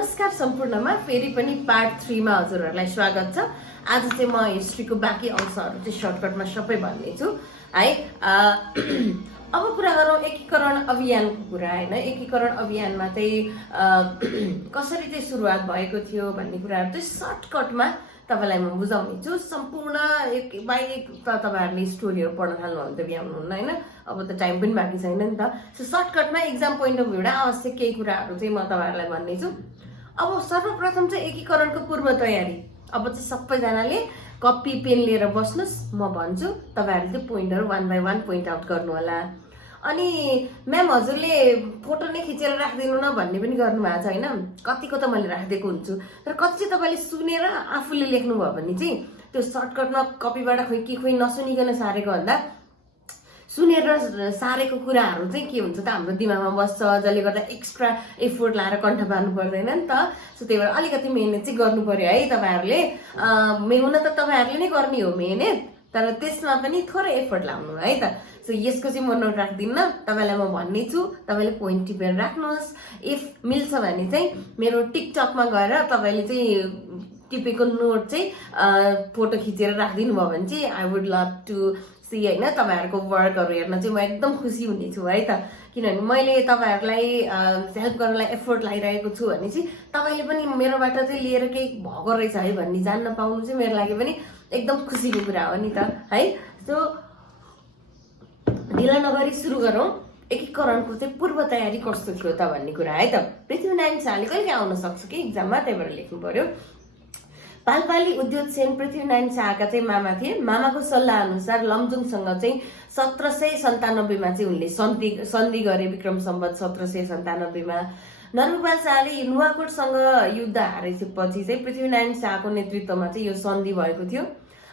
नमस्कार सम्पूर्णमा फेरि पनि पार्ट 3 मा हजुरहरुलाई स्वागत छ। आज चाहिँ म हिस्ट्रीको बाँकी अंशहरु चाहिँ सर्टकटमा सबै भन्ने छु है। अब कुरा गरौँ एकीकरण अभियानको कुरा हैन। एकीकरण अभियानमा चाहिँ कसरी चाहिँ सुरुवात भएको थियो भन्ने कुराहरु चाहिँ सर्टकटमा तपाईलाई म बुझाउने छु। सम्पूर्ण एक बाइ एक त तपाईहरुले स्टोरीहरु पढ्न थाल्नु भने त भ्याउनुहुन्न हैन। अब त टाइम पनि बाँकी छैन नि त। सो सर्टकटमा एक्जाम पोइन्ट अफ भ्यूबाट आवश्यक केही कुराहरु चाहिँ म तपाईहरुलाई भन्ने छु। अब सर्वप्रथम चाहिँ एकीकरणको पूर्व तयारी। अब चाहिँ सबैजनाले कपी पेन लिएर बस्नुस्, म भन्छु तपाईहरुले चाहिँ पोइन्टहरु वन बाइ वन पोइन्ट आउट गर्नु होला। अनि म्याम हजुरले फोटो नै खिचेर राख्दिनु न भन्ने पनि गर्नु भएको छ हैन। कतिको त मैले राख्दिएको हुन्छु, तर कति चाहिँ तपाईले सुनेर आफूले लेख्नु भयो भने चाहिँ त्यो सर्टकटमा कपीबाट खोइ नसुनिकन सारेको भन्दा सुनेर सारेको कुराहरु चाहिँ के हुन्छ त हाम्रो दिमागमा बस्छ, जसले गर्दा एक्स्ट्रा एफोर्ट लाएर कण्ठ पार्नु पर्दैन नि त। सो त्यही भएर अलिकति मेहनत चाहिँ गर्नु पर्यो है तपाईहरुले। हुन त तपाईहरुले नै गर्ने हो मेहनत, तर त्यसमा पनि थोरै एफोर्ट लाउनु है त। सो यसको चाहिँ म नोट राख्दिन्न, तपाईलाई म भन्ने छु, तपाईले पोइन्ट टिपेर राख्नुहोस्। इफ मिल्छ भने चाहिँ मेरो टिकटकमा गएर तपाईले चाहिँ टिपेको नोट चाहिँ फोटो खिचेर राख्दिनु भयो भने चाहिँ I would love to see हैन। तपाईहरुको वर्कहरु हेर्न चाहिँ म एकदम खुसी हुने छु है त। किनभने मैले तपाईहरुलाई हेल्प गर्नलाई एफोर्ट लागिरहेको छु भने चाहिँ तपाईले पनि मेरोबाट चाहिँ लिएर केही भएको रहेछ है भन्ने जान्न पाउनु चाहिँ मेरो लागि पनि एकदम खुसीको कुरा हो नि त है। सो ढिला नगरी सुरु गरौँ। एकीकरणको चाहिँ पूर्व तयारी कस्तो थियो त भन्ने कुरा है त। पृथ्वीनारायण शाहले कहिले आउन सक्छ कि एक्जाममा, त्यही भएर लेख्नु पर्यो। पालपाली उद्योग सेन पृथ्वीनारायण शाहका चाहिँ मामा थिए। मामाको सल्लाह अनुसार लमजुङसँग चाहिँ 1797 मा चाहिँ उनले सन्धि गरे। विक्रम सम्वत 1797 मा नरभूपाल शाहले नुवाकोटसँग युद्ध हारेपछि चाहिँ पृथ्वीनारायण शाहको नेतृत्वमा चाहिँ यो सन्धि भएको थियो।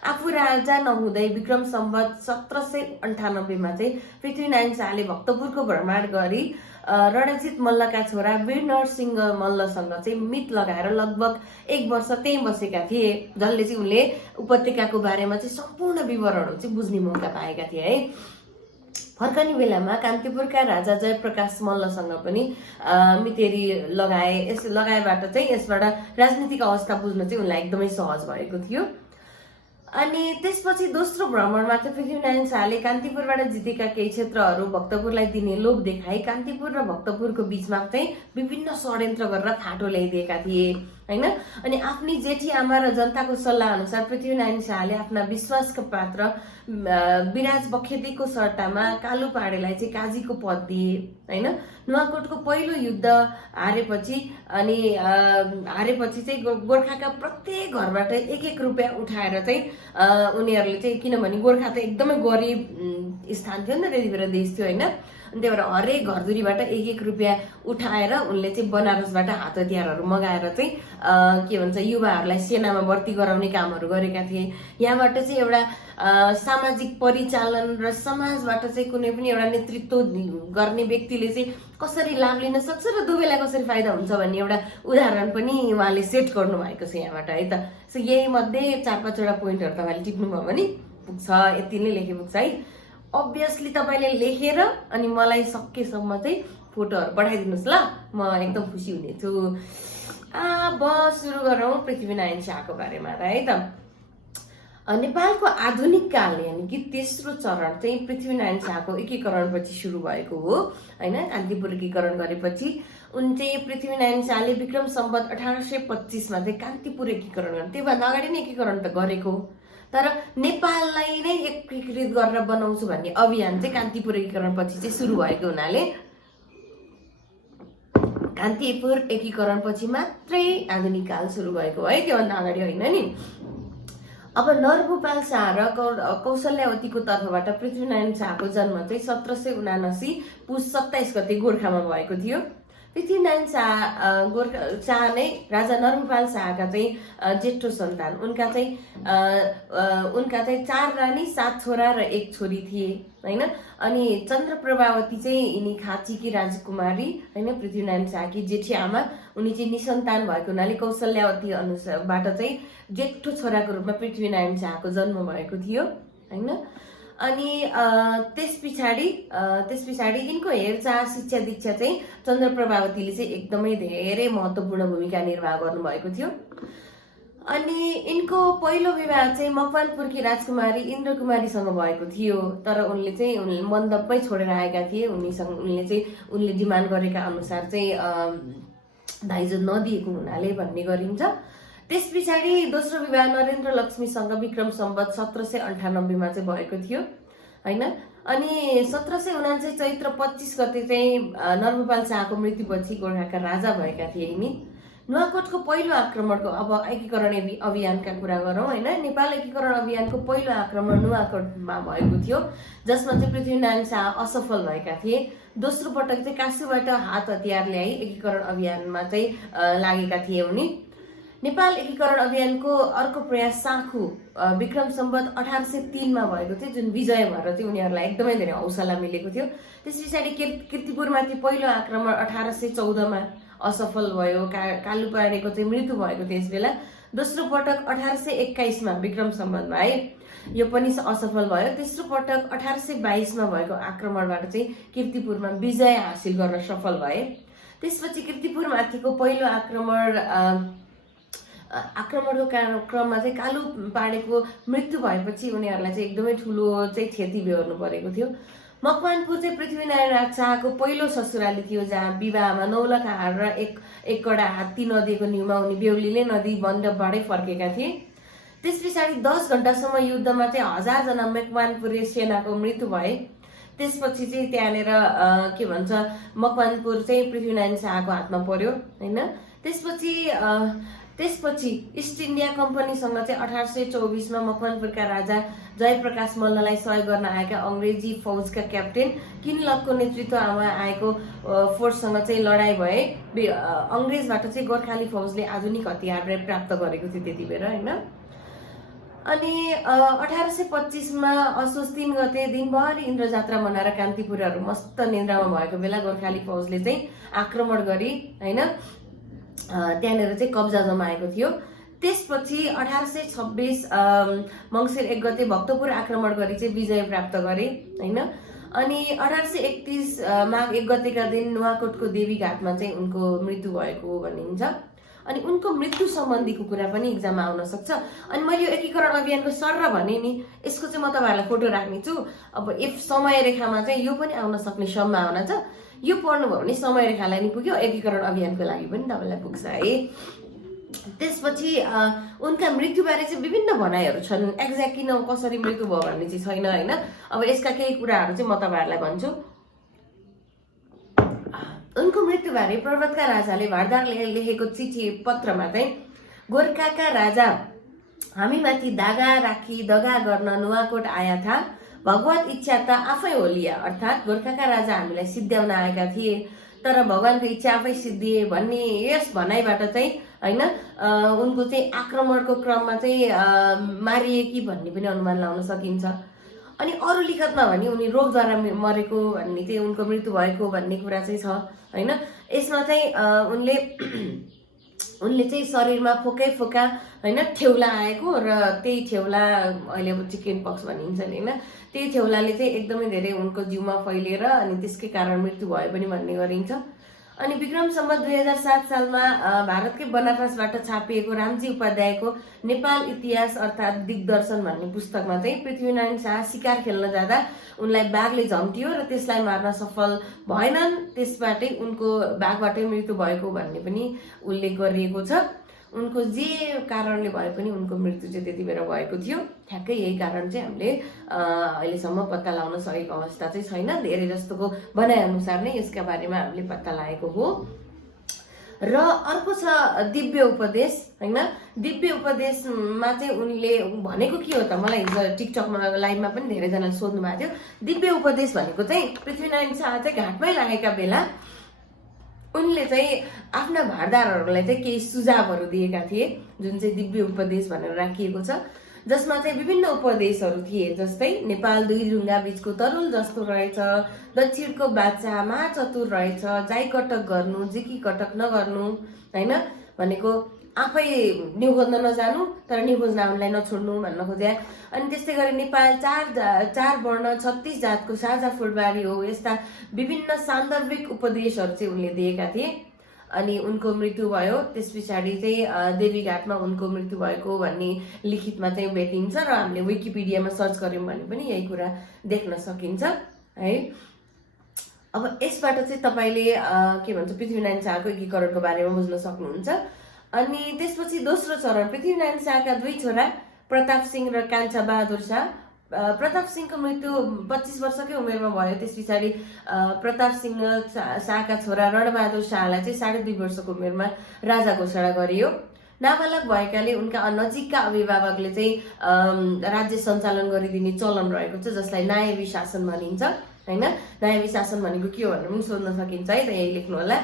आफू राजा नहुँदै विक्रम सम्वत 1798 मा चाहिँ पृथ्वीनारायण शाहले भक्तपुरको भ्रमण गरी रणजित मल्लका छोरा वीर नरसिंह मल्लसँग चाहिँ मित लगाएर लगभग 1 वर्ष त्यही बसेका थिए, जसले चाहिँ उनले उपत्यकाको बारेमा चाहिँ सम्पूर्ण विवरणहरू चाहिँ बुझ्ने मौका पाएका थिए है। फर्कने बेलामा कान्तिपुरका राजा जयप्रकाश मल्लसँग पनि मितेरी लगाए। यस लगाएबाट चाहिँ यसबाट राजनीतिक अवस्था बुझ्न चाहिँ उनलाई एकदमै सहज भएको थियो। अनि त्यसपछि दोस्रो भ्रमणमा चाहिँ पृथ्वीनारायण शाहले कान्तिपुरबाट जितेका केही क्षेत्रहरू भक्तपुरलाई दिने लोभ देखाई कान्तिपुर र भक्तपुरको बीचमा चाहिँ विभिन्न षड्यन्त्र गरेर फाटो ल्याइदिएका थिए हैन। अनि आफ्नी जेठी आमा र जनताको सल्लाह अनुसार पृथ्वीनारायण शाहले आफ्ना विश्वासका पात्र विराज बखेतीको सट्टामा कालु पाडेलाई चाहिँ काजीको पद दिए हैन। नुवाकोटको पहिलो युद्ध हारेपछि चाहिँ गोर्खाका प्रत्येक घरबाट 1-1 रुपैयाँ उठाएर चाहिँ उनीहरूले चाहिँ, किनभने गोर्खा त एकदमै गरिब स्थान थियो नि त त्यति बेला देश थियो हैन। अनि त्यही भएर हरेक घरधुरीबाट 1-1 रुपैयाँ उठाएर उनले चाहिँ बनारसबाट हात हतियारहरू मगाएर चाहिँ के भन्छ युवाहरूलाई सेनामा भर्ती गराउने कामहरू गरेका थिए। यहाँबाट चाहिँ एउटा सामाजिक परिचालन र समाजबाट चाहिँ कुनै पनि एउटा नेतृत्व गर्ने व्यक्तिले चाहिँ कसरी लाभ लिन सक्छ र दुवैलाई कसरी फाइदा हुन्छ भन्ने एउटा उदाहरण पनि उहाँले सेट गर्नु भएको छ यहाँबाट है त। सो यही मध्ये 4-5 वटा पोइन्टहरू तपाईँले टिप्नुभयो भने पुग्छ, यति नै लेखे पुग्छ है। अभियसली तपाईले लेखेर अनि मलाई सकेसम्म चाहिँ फोटोहरू पठाइदिनुहोस् ल, म एकदम खुसी हुने छु। अब सुरु गरौँ पृथ्वीनारायण शाहको बारेमा है त। नेपालको आधुनिक काल यानि कि तेस्रो चरण चाहिँ पृथ्वीनारायण शाहको एकीकरणपछि सुरु भएको हो हैन। कान्तिपुर एकीकरण गरेपछि उन चाहिँ पृथ्वीनारायण शाहले विक्रम सम्वत 1825 मा चाहिँ कान्तिपुर एकीकरण गरे। त्योभन्दा अगाडि नै एकीकरण त गरेको, तर नेपाललाई नै एकीकृत गरेर बनाउँछु भन्ने अभियान चाहिँ कान्तिपुर एकीकरण पछि चाहिँ सुरु भएको हुनाले कान्तिपुर एकीकरण पछि मात्रै आधुनिक काल सुरु भएको है, त्योभन्दा अगाडि होइन नि। अब नरभूपाल शाह र कौशल्यावतीको तर्फबाट पृथ्वीनारायण शाहको जन्म चाहिँ 1779 पुस 27 गते गोर्खामा भएको थियो। पृथ्वीनारायण शाह नै राजा नरभूपाल शाहका चाहिँ जेठो सन्तान। उनका चाहिँ 4 रानी 7 छोरा र 1 छोरी थिए हैन। अनि चन्द्रप्रभावती चाहिँ यिनी खाँचीकी राजकुमारी हैन, पृथ्वीनारायण शाहकी जेठी आमा। उनी चाहिँ निसन्तान भएको हुनाले कौशल्यावती अनुसारबाट चाहिँ जेठो छोराको रूपमा पृथ्वीनारायण शाहको जन्म भएको थियो हैन। अनि त्यस पछाडि यिनको हेरचाह शिक्षा दीक्षा चाहिँ चन्द्र प्रभावतीले चाहिँ एकदमै धेरै महत्त्वपूर्ण भूमिका निर्वाह गर्नुभएको थियो। अनि यिनको पहिलो विवाह चाहिँ मकवानपुरकी राजकुमारी इन्द्रकुमारीसँग भएको थियो, तर उनले मन्दपमै छोडेर आएका थिए। उनले डिमान्ड गरेका अनुसार चाहिँ दाइजो नदिएको हुनाले भन्ने गरिन्छ। त्यस पछाडि दोस्रो विवाह नरेन्द्र लक्ष्मीसँग विक्रम सम्वत 1798 मा चाहिँ भएको थियो हैन। अनि 1779 चैत्र 25 गते चाहिँ नरभूपाल शाहको मृत्युपछि गोर्खाका राजा भएका थिए यिनी। नुवाकोटको पहिलो आक्रमणको अब एकीकरण अभियानका कुरा गरौँ हैन। नेपाल एकीकरण अभियानको पहिलो आक्रमण नुवाकोटमा भएको थियो, जसमा चाहिँ पृथ्वीनारायण शाह असफल भएका थिए। दोस्रो पटक चाहिँ काशीबाट हात हतियार ल्याई एकीकरण अभियानमा चाहिँ लागेका थिए उनी। नेपाल एकीकरण अभियानको अर्को प्रयास साँखु विक्रम सम्वत 1803 मा भएको थियो, जुन विजय भएर चाहिँ उनीहरूलाई एकदमै धेरै हौसला मिलेको थियो। त्यस पछाडि कीर्तिपुरमाथि पहिलो आक्रमण 1814 मा असफल भयो। कालुपाडेको चाहिँ मृत्यु भएको त्यस बेला। दोस्रो पटक 1821 मा विक्रम सम्वतमा है, यो पनि असफल भयो। तेस्रो पटक 1822 मा भएको आक्रमणबाट चाहिँ कीर्तिपुरमा विजय हासिल गर्न सफल भए। त्यसपछि कीर्तिपुरमाथिको पहिलो आक्रमणको क्रममा चाहिँ कालुपाडेको मृत्यु भएपछि उनीहरूलाई चाहिँ एकदमै ठुलो चाहिँ क्षति बेहोर्नु परेको थियो। मकवानपुर चाहिँ पृथ्वीनारायण शाहको पहिलो ससुराली थियो, जहाँ विवाहमा 9 लाख हार र एक कडा हात्ती नदिएको न्युमा उनी बेहुलीले नदी मण्डपबाटै फर्केका थिए। त्यस पछाडि 10 घण्टासम्म युद्धमा चाहिँ 1000 जना मकवानपुरे सेनाको मृत्यु भए। त्यसपछि चाहिँ त्यहाँनिर के भन्छ मकवानपुर चाहिँ पृथ्वीनारायण शाहको हातमा पर्यो हैन। त्यसपछि इस्ट इन्डिया कम्पनीसँग चाहिँ 1824 मा मकवानपुरका राजा जयप्रकाश मल्ललाई सहयोग गर्न आएका अंग्रेजी फौजका क्याप्टेन किनलकको नेतृत्वमा आएको फोर्ससँग चाहिँ लडाई भए। अंग्रेजबाट चाहिँ गोर्खाली फौजले आधुनिक हतियार प्राप्त गरेको थियो त्यति बेला हैन। अनि 1825 मा असोज 3 गते दिनभरि इन्द्रजात्रा मनाएर कान्तिपुरहरू मस्त निन्द्रामा भएको बेला गोर्खाली फौजले चाहिँ आक्रमण गरी हैन त्यहाँनिर चाहिँ कब्जा जमाएको थियो। त्यसपछि 1826 मङ्सिर 1 गते भक्तपुर आक्रमण गरी चाहिँ विजय प्राप्त गरे हैन। अनि 1831 माघ 1 गतेका दिन नुवाकोटको देवी घाटमा चाहिँ उनको मृत्यु भएको भनिन्छ। अनि उनको मृत्यु सम्बन्धीको कुरा पनि एक्जाममा आउन सक्छ। अनि मैले यो एकीकरण अभियानको सर भने नि यसको चाहिँ म तपाईहरुलाई फोटो राख्ने छु। अब इफ समय रेखामा चाहिँ यो पनि आउन सक्ने सम्भावना छ। यो पढ्नुभयो भने समय रेखालाई नि पुग्यो, एकीकरण अभियानको लागि पनि तपाईलाई पुग्छ है। त्यसपछि उनका मृत्युबारे चाहिँ विभिन्न भनाइहरू छन्। एक्ज्याक्ट किन कसरी मृत्यु भयो भन्ने चाहिँ छैन हैन। अब यसका केही कुराहरू चाहिँ म तपाईहरुलाई भन्छु। उनको मृत्युबारे पर्वतका राजाले भारदारले लेखेको चिठी पत्रमा चाहिँ गोर्खाका राजा हामीमाथि दागा राखी दगा गर्न नुवाकोट आया था, भगवत इच्छा त आफै होलिया, अर्थात् गोर्खाका राजा हामीलाई सिद्ध्याउन आएका थिए तर भगवानको इच्छा आफै सिद्धिए भन्ने यस भनाइबाट चाहिँ हैन उनको चाहिँ आक्रमणको क्रममा चाहिँ मारिए कि भन्ने पनि अनुमान लगाउन सकिन्छ। अनि अरु लिखतमा भने उनी रोगद्वारा मरेको भन्ने चाहिँ उनको मृत्यु भएको भन्ने कुरा चाहिँ छ हैन। यसमा चाहिँ उनले चाहिँ शरीरमा फोका हैन ठेउला आएको र त्यही ठेउला अहिले अब चिकन पक्स भनिन्छ नि हैन, त्यही ठेउलाले चाहिँ एकदमै धेरै उनको जिउमा फैलिएर अनि त्यसकै कारण मृत्यु भयो पनि भन्ने गरिन्छ। अनि विक्रम सम्वत 2007 सालमा भारतकै बनारसबाट छापिएको रामजी उपाध्यायको नेपाल इतिहास अर्थात् दिग्दर्शन भन्ने पुस्तकमा चाहिँ पृथ्वीनारायण शाह शिकार खेल्न जाँदा उनलाई बाघले झम्टियो र त्यसलाई मार्न सफल भएनन्, त्यसबाटै उनको बाघबाटै मृत्यु भएको भन्ने पनि उल्लेख गरिएको छ। उनको जे कारणले भए पनि उनको मृत्यु चाहिँ त्यति बेला भएको थियो। ठ्याक्कै यही कारण चाहिँ हामीले अहिलेसम्म पत्ता लगाउन सकेको अवस्था चाहिँ छैन। धेरै जस्तोको भनाइ अनुसार नै यसका बारेमा हामीले पत्ता लगाएको हो। र अर्को छ दिव्य उपदेश हैन। दिव्य उपदेशमा चाहिँ उनले भनेको के हो त, मलाई हिजो टिकटकमा लाइभमा पनि धेरैजनाले सोध्नु भएको थियो। दिव्य उपदेश भनेको चाहिँ पृथ्वीनारायण शाह चाहिँ घाटमै लागेका बेला उनले चाहिँ आफ्ना भारदारहरूलाई चाहिँ केही सुझावहरू दिएका थिए, जुन चाहिँ दिव्य उपदेश भनेर राखिएको छ, जसमा चाहिँ विभिन्न उपदेशहरू थिए। जस्तै नेपाल दुई ढुङ्गा बीचको तरुल जस्तो रहेछ, दक्षिणको बादशाह महाचतुर रहेछ, जाई कटक गर्नु जिकी कटक नगर्नु हैन भनेको। आफै न्यु खोज्न नजानु तर न्यु खोज्न आउनेलाई नछोड्नु भन्न खोजे। अनि त्यस्तै गरी नेपाल चार वर्ण 36 जातको साझा फुलबारी हो। यस्ता विभिन्न सान्दर्भिक उपदेशहरू चाहिँ उनले दिएका थिए। अनि उनको मृत्यु भयो। त्यस पछाडि चाहिँ देवीघाटमा उनको मृत्यु भएको भन्ने लिखितमा चाहिँ भेटिन्छ र हामीले विकिपिडियामा सर्च गर्यौँ भने पनि यही कुरा देख्न सकिन्छ है। अब यसबाट चाहिँ तपाईँले के भन्छ पृथ्वीनारायण शाहको एकीकरणको बारेमा बुझ्न सक्नुहुन्छ। अनि त्यसपछि दोस्रो चरण पृथ्वीनारायण शाहका 2 छोरा प्रताप सिंह र कान्छा बहादुर शाह। प्रताप सिंहको मृत्यु 25 वर्षकै उमेरमा भयो। त्यस पछाडि प्रताप सिंह शाहका छोरा रणबहादुर शाहलाई चाहिँ 2.5 वर्षको उमेरमा राजा घोषणा गरियो। नाबालक भएकाले उनका नजिकका अभिभावकले चाहिँ राज्य सञ्चालन गरिदिने चलन रहेको छ, जसलाई नायबी शासन भनिन्छ हैन। नायबी शासन भनेको के हो भनेर पनि सोध्न सकिन्छ है, त यही लेख्नु होला।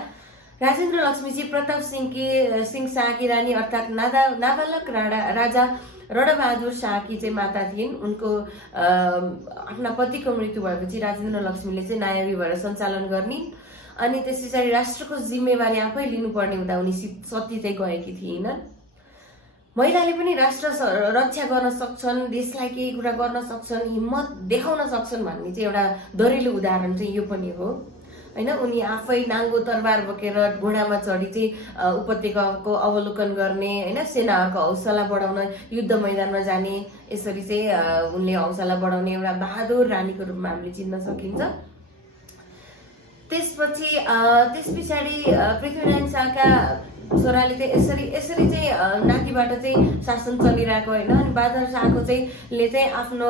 राजेन्द्र लक्ष्मीजी प्रताप सिंह शाहकी रानी अर्थात् नाबालक राजा रणबहादुर शाहकी चाहिँ माता थिइन्। उनको आफ्ना पतिको मृत्यु भएपछि राजेन्द्र लक्ष्मीले चाहिँ नायबी भएर सञ्चालन गर्ने अनि त्यस पछाडि राष्ट्रको जिम्मेवारी आफै लिनुपर्ने हुँदा उनी सती चाहिँ गएकी थिइन्। महिलाले पनि राष्ट्र रक्षा गर्न सक्छन्, देशलाई केही कुरा गर्न सक्छन्, हिम्मत देखाउन सक्छन् भन्ने चाहिँ एउटा दरिलो उदाहरण चाहिँ यो पनि हो हैन। उनी आफै नाङ्गो तरबार बोकेर घोडामा चढी चाहिँ उपत्यकाको अवलोकन गर्ने हैन, सेनाहरूको हौसला बढाउन युद्ध मैदानमा जाने, यसरी चाहिँ उनले हौसला बढाउने एउटा बहादुर रानीको रूपमा हामीले चिन्न सकिन्छ। त्यस पछाडि पृथ्वीनारायण शाहका छोराले चाहिँ यसरी चाहिँ नातिबाट चाहिँ शासन चलिरहेको होइन। अनि बहादुर शाहको चाहिँ ले चाहिँ आफ्नो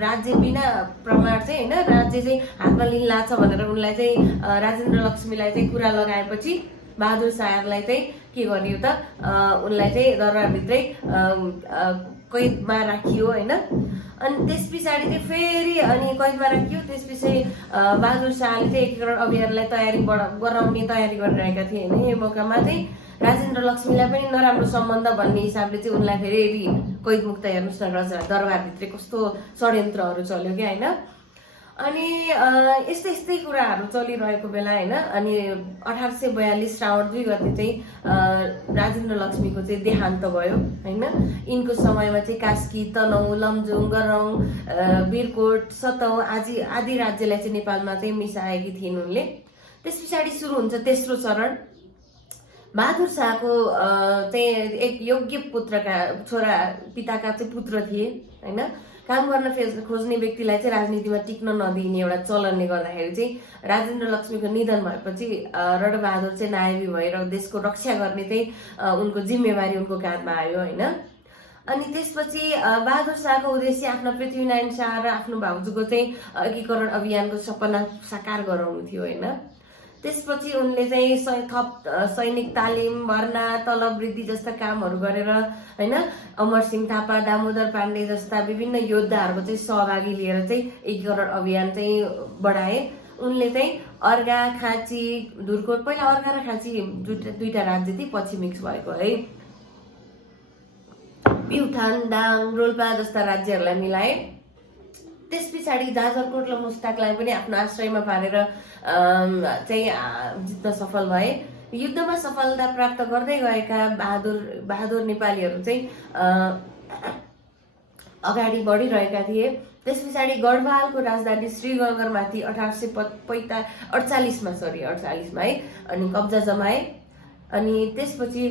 राज्य बिना प्रमाण चाहिँ होइन राज्य चाहिँ हातमा लिन लाग्छ भनेर उनलाई चाहिँ राजेन्द्र लक्ष्मीलाई चाहिँ कुरा लगाएपछि बहादुर शाहलाई चाहिँ के गरियो त उनलाई चाहिँ दरबारभित्रै कैदमा राखियो होइन। अनि त्यस पछाडि चाहिँ फेरि अनि कैदमा राखियो। त्यसपछि बहादुर शाहले चाहिँ एकीकरण अभियानलाई गराउने तयारी गरिरहेका थिए होइन। यो मौकामा चाहिँ राजेन्द्र लक्ष्मीलाई पनि नराम्रो सम्बन्ध भन्ने हिसाबले चाहिँ उनलाई फेरि कैदमुक्त हेर्नुहोस् न दरबारभित्रै कस्तो षड्यन्त्रहरू चल्यो क्या होइन। अनि यस्तै कुराहरू चलिरहेको बेला होइन। अनि 1842 श्रावण 2 गते चाहिँ राजेन्द्र लक्ष्मीको चाहिँ देहान्त भयो होइन। यिनको समयमा चाहिँ कास्की, तनहुँ, लमजुङ, गरौँ, वीरकोट, सतौँ आदि राज्यलाई चाहिँ नेपालमा चाहिँ मिसाएकी थिइन् उनले। त्यस पछाडि सुरु हुन्छ तेस्रो चरण। बहादुर शाहको चाहिँ एक योग्य पुत्रका छोरा पिताका चाहिँ पुत्र थिए होइन। काम गर्न खोज्ने व्यक्तिलाई चाहिँ राजनीतिमा टिक्न नदिने एउटा चलनले गर्दाखेरि चाहिँ राजेन्द्र लक्ष्मीको निधन भएपछि रणबहादुर चाहिँ नायबी भएर देशको रक्षा गर्ने चाहिँ उनको जिम्मेवारी उनको काँधमा आयो होइन। अनि त्यसपछि बहादुर शाहको उद्देश्य आफ्ना पृथ्वीनारायण शाह र आफ्नो भाउजूको चाहिँ एकीकरण अभियानको सपना साकार गराउनु थियो होइन। त्यसपछि उनले चाहिँ थप सैनिक तालिम, भर्ना, तलब वृद्धि जस्ता कामहरू गरेर होइन अमर सिंह थापा, दामोदर पाण्डे जस्ता विभिन्न योद्धाहरूको चाहिँ सहभागी लिएर चाहिँ एकीकरण अभियान चाहिँ बढाए। उनले चाहिँ अर्घा, खाँची, धुर्कोट, पहिला अर्घा र खाँची दुईटा राज्य थिए, पछि मिक्स भएको है। प्युठान, दाङ, रोल्पा जस्ता राज्यहरूलाई मिलाए। त्यस पछाडि जाजरकोट र मुस्ताकलाई पनि आफ्नो आश्रयमा पारेर चाहिँ जित्न सफल भए। युद्धमा सफलता प्राप्त गर्दै गएका बहादुर नेपालीहरू चाहिँ अगाडि बढिरहेका थिए। त्यस पछाडि गढवालको राजधानी श्रीगङ्गरमाथि 1848 मा है अनि कब्जा जमाए। अनि त्यसपछि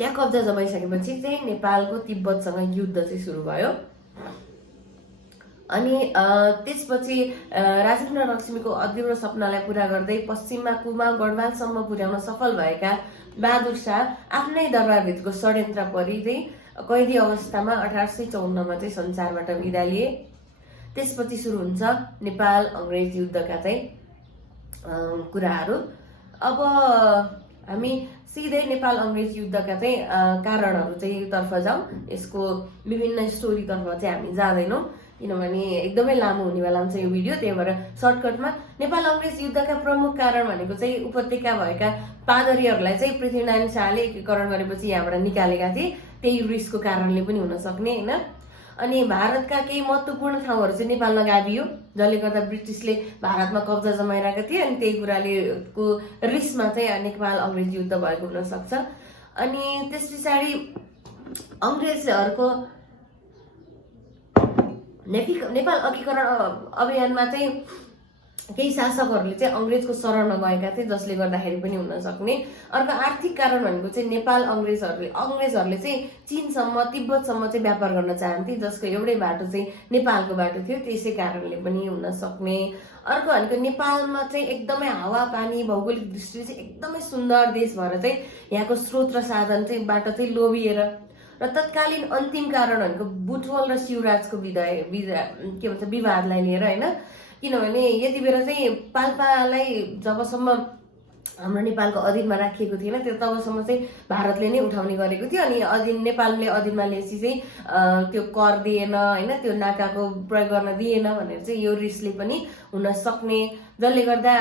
त्यहाँ कब्जा जमाइसकेपछि चाहिँ नेपालको तिब्बतसँग युद्ध चाहिँ सुरु भयो। अनि त्यसपछि राजेन्द्र लक्ष्मीको अधुरो सपनालाई पूरा गर्दै पश्चिममा कुमाऊँ गढवालसम्म पुर्याउन सफल भएका बहादुर शाह आफ्नै दरबारभित्रको षड्यन्त्र परि चाहिँ कैदी अवस्थामा 1854 मा चाहिँ संसारबाट बिदा लिए। त्यसपछि सुरु हुन्छ नेपाल अंग्रेज युद्धका चाहिँ कुराहरू। अब हामी सिधै नेपाल अंग्रेज युद्धका चाहिँ कारणहरू चाहिँ तर्फ जाउँ। यसको विभिन्न स्टोरी तर्फ चाहिँ हामी जाँदैनौँ किनभने एकदमै लामो हुनेवाला हुन्छ यो भिडियो। त्यही भएर सर्टकटमा नेपाल अंग्रेज युद्धका प्रमुख कारण भनेको चाहिँ उपत्यका भएका पादरीहरूलाई चाहिँ पृथ्वीनारायण शाहले एकीकरण गरेपछि यहाँबाट निकालेका थिए। त्यही रिसको कारणले पनि हुन सक्ने होइन। अनि भारतका केही महत्त्वपूर्ण ठाउँहरू चाहिँ नेपालमा गाभियो, जसले गर्दा ब्रिटिसले भारतमा कब्जा जमाइरहेका थिए। अनि त्यही कुरालेको रिसमा चाहिँ नेपाल अङ्ग्रेज युद्ध भएको हुनसक्छ। अनि त्यस पछाडि अङ्ग्रेजहरूको नेपाल एकीकरण अभियानमा चाहिँ केही शासकहरूले चाहिँ अङ्ग्रेजको शरणमा गएका थिए, जसले गर्दाखेरि पनि हुन सक्ने। अर्को आर्थिक कारण भनेको चाहिँ नेपाल अङ्ग्रेजहरूले चाहिँ चीनसम्म तिब्बतसम्म चाहिँ व्यापार गर्न चाहन्थे, जसको एउटै बाटो चाहिँ नेपालको बाटो थियो, त्यसै कारणले पनि हुन सक्ने। अर्को भनेको नेपालमा चाहिँ एकदमै हावापानी भौगोलिक दृष्टिले चाहिँ एकदमै सुन्दर देश भएर चाहिँ यहाँको स्रोत र साधन चाहिँ बाट चाहिँ लोभिएर र तत्कालीन अन्तिम कारण भनेको बुटवल र शिवराजको विवादलाई लिएर होइन। किनभने यति बेला चाहिँ पाल्पालाई जबसम्म हाम्रो नेपालको अधीनमा राखिएको थिएन तबसम्म चाहिँ भारतले नै उठाउने गरेको थियो। अनि नेपालले अधीनमा लिएपछि चाहिँ त्यो कर दिएन होइन, त्यो नाकाको प्रयोग गर्न दिएन भनेर चाहिँ यो रिसले पनि हुन सक्ने, जसले गर्दा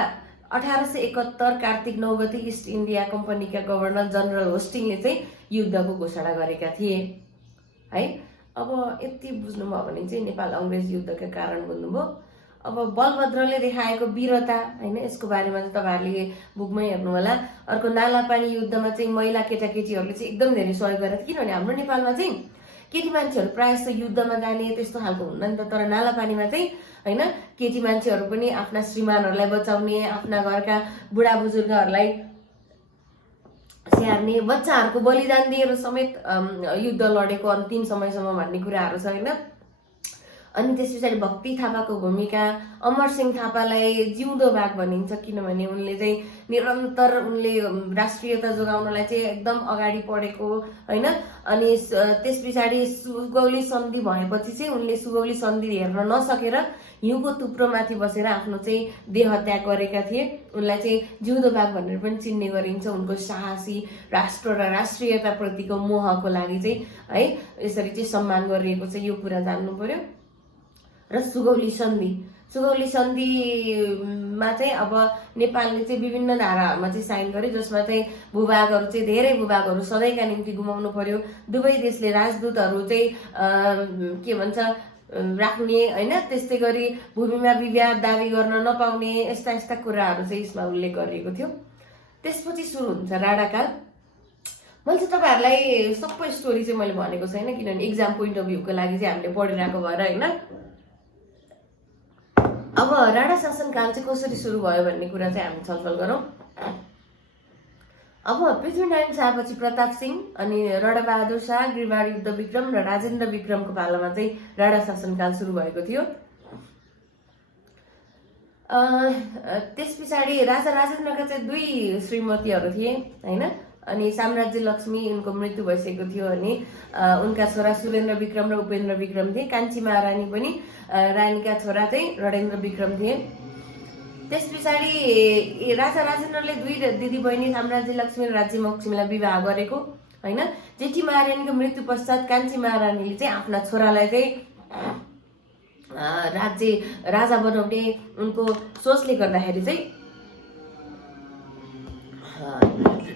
1871 कार्तिक 9 गते इस्ट इन्डिया कम्पनीका गभर्नर जनरल होस्टिङले चाहिँ युद्धको घोषणा गरेका थिए है। अब यति बुझ्नुभयो भने चाहिँ नेपाल अङ्ग्रेज युद्धका कारण बुझ्नुभयो। अब बलभद्रले देखाएको वीरता होइन, यसको बारेमा चाहिँ तपाईँहरूले बुकमै हेर्नु होला। अर्को नालापानी युद्धमा चाहिँ महिला केटाकेटीहरूले चाहिँ एकदम धेरै सहयोग गरेको थियो, किनभने हाम्रो नेपालमा चाहिँ केटी मान्छेहरू प्रायः जस्तो युद्धमा जाने त्यस्तो खालको हुन्न नि त। तर नालापानीमा चाहिँ होइन केटी मान्छेहरू पनि आफ्ना श्रीमानहरूलाई बचाउने, आफ्ना घरका बुढा बुजुर्गहरूलाई स्याहार्ने, बच्चाहरूको बलिदान दिएर समेत युद्ध लडेको अन्तिम समयसम्म भन्ने कुराहरू छ होइन। अनि त्यस पछाडि भक्ति थापाको भूमिका, अमरसिंह थापालाई जिउँदो बाघ भनिन्छ, किनभने उनले चाहिँ निरन्तर उनले राष्ट्रियता जोगाउनलाई चाहिँ एकदम अगाडि बढेको होइन। अनि त्यस पछाडि सुगौली सन्धि भएपछि चाहिँ उनले सुगौली सन्धि हेर्न नसकेर हिउँको थुप्रोमाथि बसेर आफ्नो चाहिँ देह त्याग गरेका थिए। उनलाई चाहिँ जिउँदो बाघ भनेर पनि चिन्ने गरिन्छ, उनको साहसी राष्ट्र र राष्ट्रियता प्रतिको मोहको लागि चाहिँ है यसरी चाहिँ सम्मान गरिएको छ, यो कुरा जान्नु पर्यो। र सुगौली सन्धिमा चाहिँ अब नेपालले चाहिँ विभिन्न धाराहरूमा चाहिँ साइन गर्यो, जसमा चाहिँ भूभागहरू चाहिँ धेरै भूभागहरू सधैँका निम्ति गुमाउनु पर्यो, दुवै देशले राजदूतहरू चाहिँ के भन्छ राख्ने होइन, त्यस्तै गरी भूमिमा विवाद दावी गर्न नपाउने, यस्ता यस्ता कुराहरू चाहिँ यसमा उल्लेख गरिएको थियो। त्यसपछि सुरु हुन्छ राणाकाल। मैले चाहिँ तपाईँहरूलाई सबै स्टोरी चाहिँ मैले भनेको छैन, किनभने इक्जाम पोइन्ट अफ भ्यूको लागि चाहिँ हामीले पढिरहेको भएर होइन। अब राणा शासनकाल चाहिँ कसरी सुरु भयो भन्ने कुरा चाहिँ हामी छलफल गरौँ। अब पृथ्वीनारायण शाहपछि प्रताप सिंह अनि रणबहादुर शाह, गिरिबाड युद्ध विक्रम र राजेन्द्र विक्रमको पालामा चाहिँ राणा शासनकाल सुरु भएको थियो। त्यस पछाडि राजा राजेन्द्रका चाहिँ 2 श्रीमतीहरू थिए होइन। अनि साम्राज्य लक्ष्मी उनको मृत्यु भइसकेको थियो अनि उनका छोरा सुरेन्द्र विक्रम र उपेन्द्र विक्रम थिए। कान्छी महारानी पनि रानीका छोरा चाहिँ रणेन्द्र विक्रम थिए। त्यस पछाडि राजा राजेन्द्रले 2 दिदी बहिनी साम्राज्य लक्ष्मी र राज्य लक्ष्मीलाई विवाह गरेको होइन। जेठी महारानीको मृत्यु पश्चात कान्छी महारानीले चाहिँ आफ्ना छोरालाई चाहिँ राजा बनाउने उनको सोचले गर्दाखेरि चाहिँ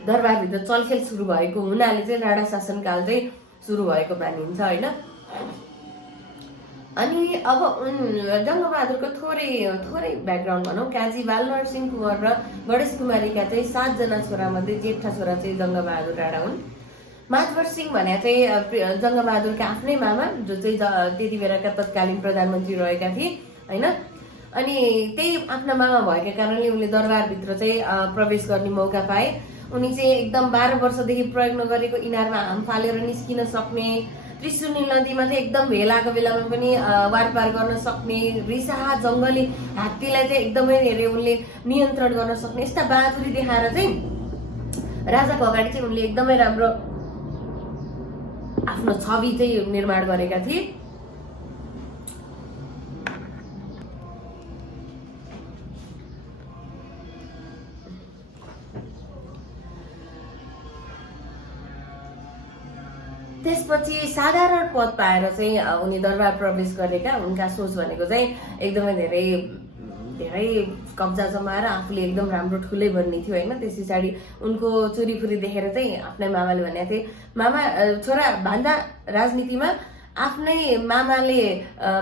दरबारभित्र चलखेल सुरु भएको हुनाले चाहिँ राणा शासनकाल चाहिँ सुरु भएको मानिन्छ होइन। अनि अब जङ्गबहादुरको थोरै ब्याकग्राउन्ड भनौँ। काजी बालनरसिंह कुँवर र गणेश कुमारीका चाहिँ 7 जना छोरामध्ये जेठा छोरा चाहिँ जङ्गबहादुर राणा हुन्। माधवर सिंह भने चाहिँ जङ्गबहादुरका आफ्नै मामा, जो चाहिँ त्यति बेलाका तत्कालीन प्रधानमन्त्री रहेका थिए होइन। अनि त्यही आफ्ना मामा भएका कारणले उनले दरबारभित्र चाहिँ प्रवेश गर्ने मौका पाए। उनी चाहिँ एकदम 12 वर्षदेखि प्रयोग नगरेको इनारमा हाम फालेर निस्किन सक्ने, त्रिशुनी नदीमा चाहिँ एकदम भेलाको बेलामा पनि वारपार गर्न सक्ने, रिसाहा जङ्गली हात्तीलाई चाहिँ एकदमै धेरै उनले नियन्त्रण गर्न सक्ने, यस्ता बहादुरी देखाएर चाहिँ राजाको अगाडि चाहिँ उनले एकदमै राम्रो आफ्नो छवि चाहिँ निर्माण गरेका थिए। त्यसपछि साधारण पद पाएर चाहिँ उनी दरबार प्रवेश गरेका। उनका सोच भनेको चाहिँ एकदमै धेरै कब्जा जमाएर आफूले एकदम राम्रो ठुलै बन्ने थियो होइन। त्यस पछाडि उनको चोरीफुरी देखेर चाहिँ आफ्नै मामाले भनेको थिए, मामा छोरा भान्दा राजनीतिमा आफ्नै मामाले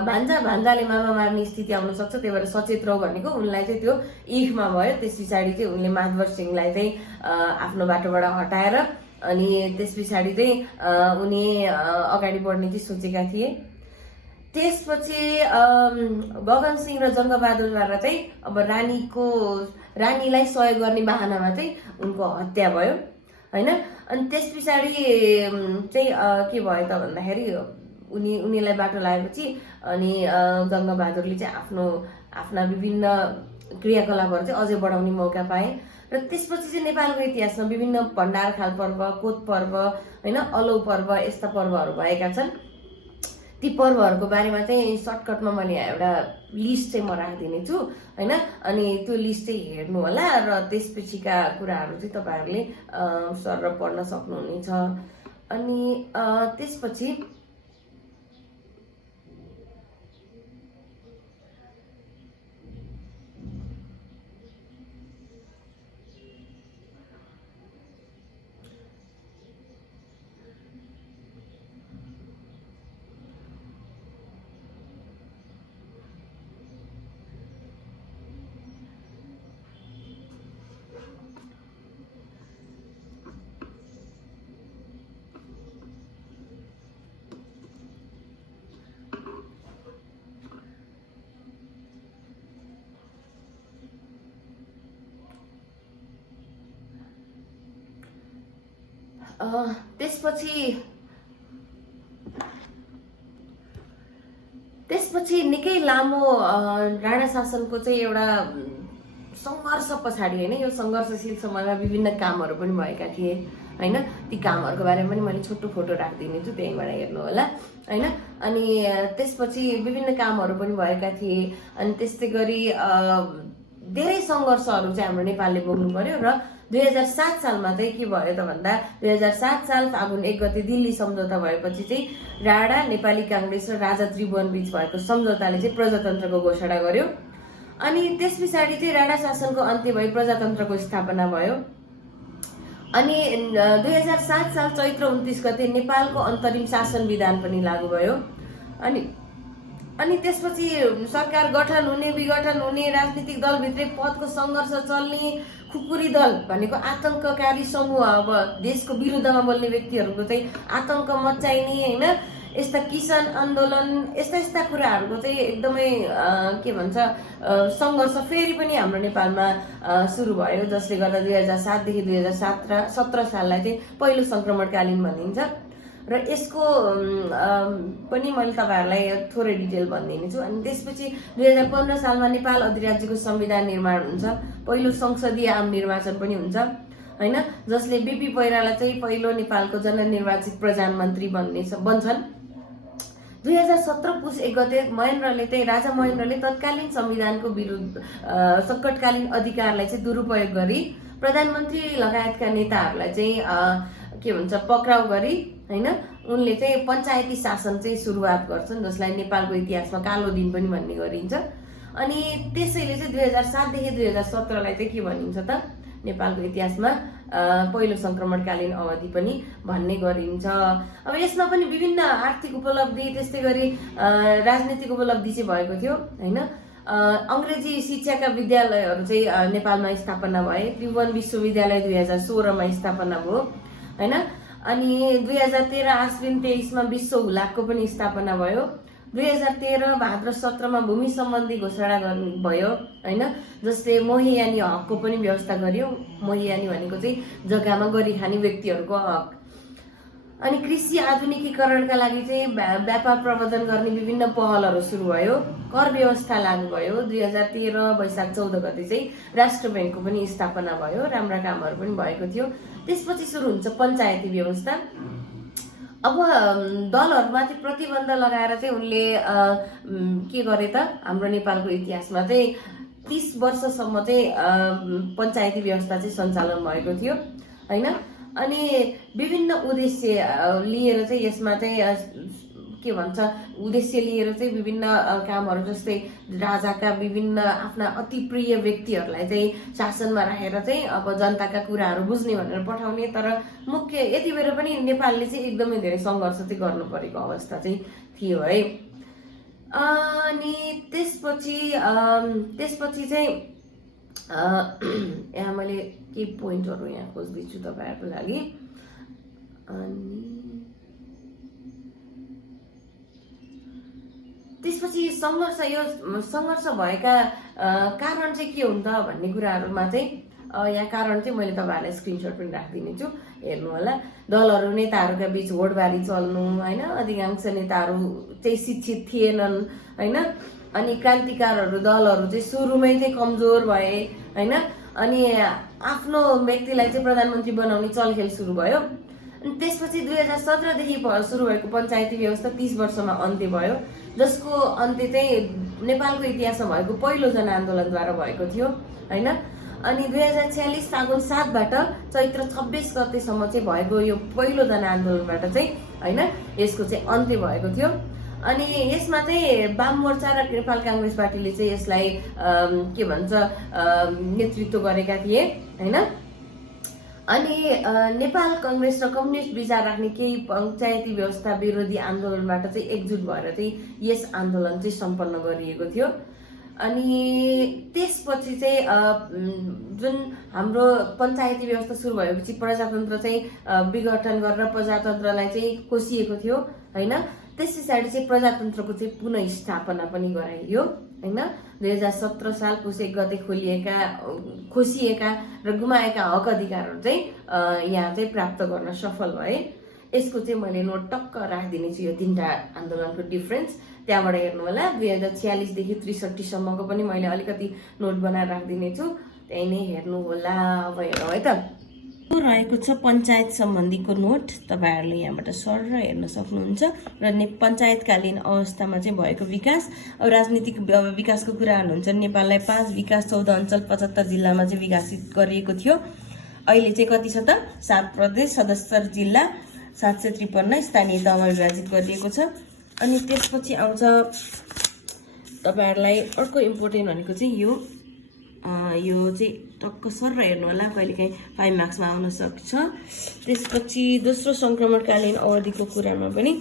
भान्जाले मामा मार्ने स्थिति आउन सक्छ, त्यही भएर सचेत रह भनेको उनलाई चाहिँ त्यो इखमा भयो। त्यस पछाडि चाहिँ उनले माधवर सिंहलाई चाहिँ आफ्नो बाटोबाट हटाएर अनि त्यस पछाडि चाहिँ उनी अगाडि बढ्ने चाहिँ सोचेका थिए। त्यसपछि गगन सिंह र जङ्गबहादुरद्वारा चाहिँ अब रानीलाई सहयोग गर्ने बहानामा चाहिँ उनको हत्या भयो होइन। अनि त्यस पछाडि चाहिँ के भयो त भन्दाखेरि उनीलाई बाटो लागेपछि अनि जङ्गबहादुरले चाहिँ आफ्ना विभिन्न क्रियाकलापहरू चाहिँ अझै बढाउने मौका पाए। र त्यसपछि चाहिँ नेपालको इतिहासमा विभिन्न भण्डारखाल पर्व, कोत पर्व होइन, अलौ पर्व यस्ता पर्वहरू भएका छन्। ती पर्वहरूको बारेमा चाहिँ सर्टकटमा मैले एउटा लिस्ट चाहिँ म राखिदिने छु होइन। अनि त्यो लिस्ट चाहिँ हेर्नु होला र त्यसपछिका कुराहरू चाहिँ तपाईँहरूले सर पढ्न सक्नुहुनेछ। अनि त्यसपछि त्यसपछि निकै लामो राणा शासनको चाहिँ एउटा सङ्घर्ष पछाडि होइन, यो सङ्घर्षशील समयमा विभिन्न कामहरू पनि भएका थिए होइन। ती कामहरूको बारेमा पनि मैले छोटो फोटो राखिदिने छु, त्यहीँबाट हेर्नु होला होइन। अनि त्यसपछि विभिन्न कामहरू पनि भएका थिए। अनि त्यस्तै गरी धेरै सङ्घर्षहरू चाहिँ हाम्रो नेपालले भोग्नु पर्यो। र 2007 सालमा चाहिँ के भयो त भन्दा 2007 साल फागुन 1 गते दिल्ली सम्झौता भएपछि चाहिँ राणा, नेपाली काङ्ग्रेस र राजा त्रिभुवन बीच भएको सम्झौताले चाहिँ प्रजातन्त्रको घोषणा गर्यो। अनि त्यस पछाडि चाहिँ राणा शासनको अन्त्य भई प्रजातन्त्रको स्थापना भयो। अनि 2007 साल चैत्र 29 गते नेपालको अन्तरिम शासन विधान पनि लागू भयो। अनि त्यसपछि सरकार गठन हुने, विघटन हुने, राजनीतिक दलभित्रै पदको सङ्घर्ष चल्ने, खुकुरी दल भनेको आतंककारी समूह, अब देशको विरुद्धमा बोल्ने व्यक्तिहरूको चाहिँ आतंक मचाइने होइन, यस्ता किसान आन्दोलन यस्ता कुराहरूको चाहिँ एकदमै के भन्छ सङ्घर्ष फेरि पनि हाम्रो नेपालमा सुरु भयो, जसले गर्दा 2007 देखि 2017 साललाई चाहिँ पहिलो सङ्क्रमणकालीन भनिन्छ। र यसको पनि मैले तपाईँहरूलाई थोरै डिटेल भनिदिने छु। अनि त्यसपछि 2015 सालमा नेपाल अधिराज्यको संविधान निर्माण हुन्छ, पहिलो संसदीय आम निर्वाचन पनि हुन्छ होइन, जसले बीपी पैराला चाहिँ पहिलो नेपालको जननिर्वाचित प्रधानमन्त्री बन्छन्। 2017 पुस 1 गते राजा महेन्द्रले तत्कालीन संविधानको विरुद्ध सङ्कटकालीन अधिकारलाई चाहिँ दुरुपयोग गरी प्रधानमन्त्री लगायतका नेताहरूलाई चाहिँ के भन्छ पक्राउ गरी होइन, उनले चाहिँ पञ्चायती शासन चाहिँ सुरुवात गर्छन्, जसलाई नेपालको इतिहासमा कालो दिन पनि भन्ने गरिन्छ। अनि त्यसैले चाहिँ 2007 देखि 2017लाई चाहिँ के भनिन्छ त नेपालको इतिहासमा पहिलो सङ्क्रमणकालीन अवधि पनि भन्ने गरिन्छ। अब यसमा पनि विभिन्न आर्थिक उपलब्धि त्यस्तै गरी राजनीतिक उपलब्धि चाहिँ भएको थियो होइन। अङ्ग्रेजी शिक्षाका विद्यालयहरू चाहिँ नेपालमा स्थापना भए। त्रिभुवन विश्वविद्यालय 2016 मा स्थापना भयो होइन। अनि 2013 आश्विन 23 मा विश्व हुलाकको पनि स्थापना भयो। 2013 भाद्र 17 मा भूमि सम्बन्धी घोषणा भयो होइन, जसले मोहियानी हकको पनि व्यवस्था गर्यो। मोहियानी भनेको चाहिँ जग्गामा गरी खाने व्यक्तिहरूको हक। अनि कृषि आधुनिकीकरणका लागि चाहिँ व्यापार प्रवर्धन गर्ने विभिन्न पहलहरू सुरु भयो। कर व्यवस्था लागू भयो। 2013 वैशाख 14 गते चाहिँ राष्ट्र ब्याङ्कको पनि स्थापना भयो। राम्रा कामहरू पनि भएको थियो। त्यसपछि सुरु हुन्छ पञ्चायती व्यवस्था। अब दलहरूमाथि प्रतिबन्ध लगाएर चाहिँ उनले के गरे त हाम्रो नेपालको इतिहासमा चाहिँ 30 वर्षसम्म चाहिँ पञ्चायती व्यवस्था चाहिँ सञ्चालन भएको थियो होइन। अनि विभिन्न उद्देश्य लिएर चाहिँ यसमा चाहिँ के भन्छ उद्देश्य लिएर चाहिँ विभिन्न कामहरू जस्तै राजाका विभिन्न आफ्ना अति प्रिय व्यक्तिहरूलाई चाहिँ शासनमा राखेर चाहिँ अब जनताका कुराहरू बुझ्ने भनेर पठाउने। तर मुख्य यति बेला पनि नेपालले चाहिँ एकदमै धेरै सङ्घर्ष चाहिँ गर्नु परेको अवस्था चाहिँ थियो है। अनि त्यसपछि चाहिँ यहाँ मैले केही पोइन्टहरू यहाँ खोज्दैछु तपाईँहरूको लागि। अनि त्यसपछि सङ्घर्ष भएका कारण चाहिँ के हुन्छ भन्ने कुराहरूमा चाहिँ यहाँ कारण चाहिँ मैले तपाईँहरूलाई स्क्रिनसट पनि राखिदिने छु, हेर्नु होला। दलहरू नेताहरूका बीच होडबारी चल्नु होइन, अधिकांश नेताहरू चाहिँ शिक्षित थिएनन् होइन, अनि क्रान्तिकारहरू दलहरू चाहिँ सुरुमै चाहिँ कमजोर भए होइन, अनि आफ्नो व्यक्तिलाई चाहिँ प्रधानमन्त्री बनाउने चलखेल सुरु भयो। अनि त्यसपछि 2017देखि सुरु भएको पञ्चायती व्यवस्था 30 वर्षमा अन्त्य भयो, जसको अन्त्य चाहिँ नेपालको इतिहासमा भएको पहिलो जनआन्दोलनद्वारा भएको थियो होइन। अनि 2046 फागुन 7बाट चैत्र 26 गतेसम्म चाहिँ भएको यो पहिलो जनआन्दोलनबाट चाहिँ होइन यसको चाहिँ अन्त्य भएको थियो। अनि यसमा चाहिँ वाम मोर्चा र नेपाल काङ्ग्रेस पार्टीले चाहिँ यसलाई के भन्छ नेतृत्व गरेका थिए होइन। अनि नेपाल काङ्ग्रेस र कम्युनिस्ट विचार राख्ने केही पञ्चायती व्यवस्था विरोधी आन्दोलनबाट चाहिँ एकजुट भएर चाहिँ यस आन्दोलन चाहिँ सम्पन्न गरिएको थियो। अनि त्यसपछि चाहिँ जुन हाम्रो पञ्चायती व्यवस्था सुरु भएपछि प्रजातन्त्र चाहिँ विघटन गरेर प्रजातन्त्रलाई चाहिँ कोसिएको थियो होइन। त्यस पछाडि चाहिँ प्रजातन्त्रको चाहिँ पुनः स्थापना पनि गराइयो होइन। 2017 साल पुस 1 गते खोसिएका र गुमाएका हक अधिकारहरू चाहिँ यहाँ चाहिँ प्राप्त गर्न सफल भए। यसको चाहिँ मैले नोट टक्क राखिदिने छु, यो 3टा आन्दोलनको डिफरेन्स त्यहाँबाट हेर्नु होला। 2046 देखि 63 सम्मको पनि मैले अलिकति नोट बनाएर राखिदिने छु, त्यही नै हेर्नु होला। अब हेरौँ है त, रहेको छ पञ्चायत सम्बन्धीको नोट, तपाईँहरूले यहाँबाट सर हेर्न सक्नुहुन्छ। र पञ्चायतकालीन अवस्थामा चाहिँ भएको विकास अब राजनीतिक विकासको कुरा हाल्नुहुन्छ। नेपाललाई 5 विकास 14 अञ्चल 75 जिल्लामा चाहिँ विकसित गरिएको थियो। अहिले चाहिँ कति छ त, 7 प्रदेश 77 जिल्ला 753 स्थानीय तहमा विभाजित गरिएको छ। अनि त्यसपछि आउँछ तपाईँहरूलाई अर्को इम्पोर्टेन्ट भनेको चाहिँ यो चाहिँ टक्क सर हेर्नु होला, कहिलेकाहीँ 5 मार्क्समा आउन सक्छ। त्यसपछि दोस्रो सङ्क्रमणकालीन अवधिको कुरामा पनि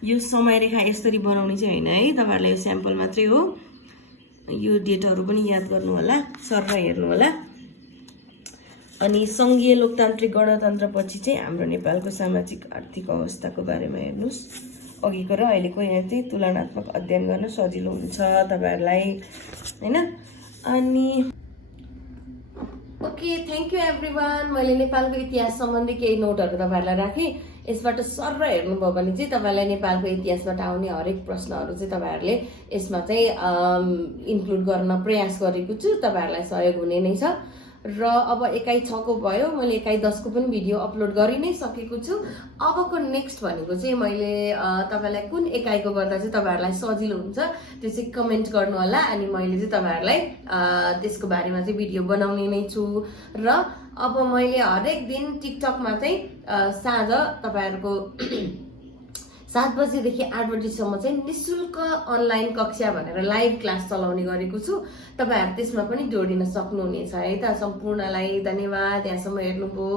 यो समयरेखा यसरी बनाउने चाहिँ होइन है, तपाईँहरूलाई यो स्याम्पल मात्रै हो। यो डेटहरू पनि याद गर्नु होला, सर हेर्नु होला। अनि सङ्घीय लोकतान्त्रिक गणतन्त्रपछि चाहिँ हाम्रो नेपालको सामाजिक आर्थिक अवस्थाको बारेमा हेर्नुहोस्। अघिको र अहिलेको यहाँ चाहिँ तुलनात्मक अध्ययन गर्न सजिलो हुन्छ तपाईँहरूलाई होइन। अनि ओके, थ्याङ्क यू एभ्रिवान। मैले नेपालको इतिहास सम्बन्धी केही नोटहरू तपाईँहरूलाई राखेँ। यसबाट सर हेर्नुभयो भने चाहिँ तपाईँलाई नेपालको इतिहासबाट आउने हरेक प्रश्नहरू चाहिँ तपाईँहरूले यसमा चाहिँ इन्क्लुड गर्न प्रयास गरेको छु, तपाईँहरूलाई सहयोग हुने नै छ। र अब एकाइ 6 को भयो, मैले एकाइ 10 को पनि भिडियो अपलोड गरि नै सकेको छु। अबको नेक्स्ट भनेको चाहिँ मैले तपाईँलाई कुन एकाइको गर्दा चाहिँ तपाईँहरूलाई सजिलो हुन्छ त्यो चाहिँ कमेन्ट गर्नु होला। अनि मैले चाहिँ तपाईँहरूलाई त्यसको बारेमा चाहिँ भिडियो बनाउने नै छु। र अब मैले हरेक दिन टिकटकमा चाहिँ साँझ तपाईँहरूको 7 बजेदेखि 8 बजेसम्म चाहिँ निःशुल्क अनलाइन कक्षा भनेर लाइभ क्लास चलाउने गरेको छु। तपाईँहरू त्यसमा पनि जोडिन सक्नुहुनेछ है त। सम्पूर्णलाई धन्यवाद, यहाँसम्म हेर्नुभयो,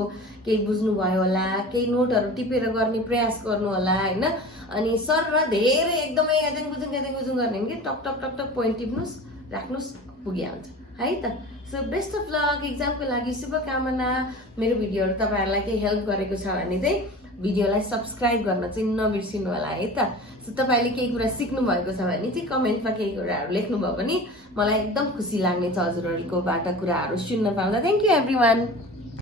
केही बुझ्नुभयो होला, केही नोटहरू टिपेर गर्ने प्रयास गर्नु होला होइन। अनि सर र धेरै एकदमै यादेङ बुझुङ गर्ने कि टक टक टक टक पोइन्ट टिप्नुहोस्, राख्नुहोस्, पुगिहाल्छ है त। सो बेस्ट अफ लक इक्जामको लागि, शुभकामना। मेरो भिडियोहरू तपाईँहरूलाई केही हेल्प गरेको छ भने चाहिँ भिडियोलाई सब्सक्राइब गर्न चाहिँ नबिर्सिनु होला है त। सो तपाईँले केही कुरा सिक्नु भएको छ भने चाहिँ कमेन्टमा केही कुराहरू लेख्नुभयो भने मलाई एकदम खुसी लाग्नेछ हजुरहरूकोबाट कुराहरू सुन्न पाउँदा। Thank you everyone.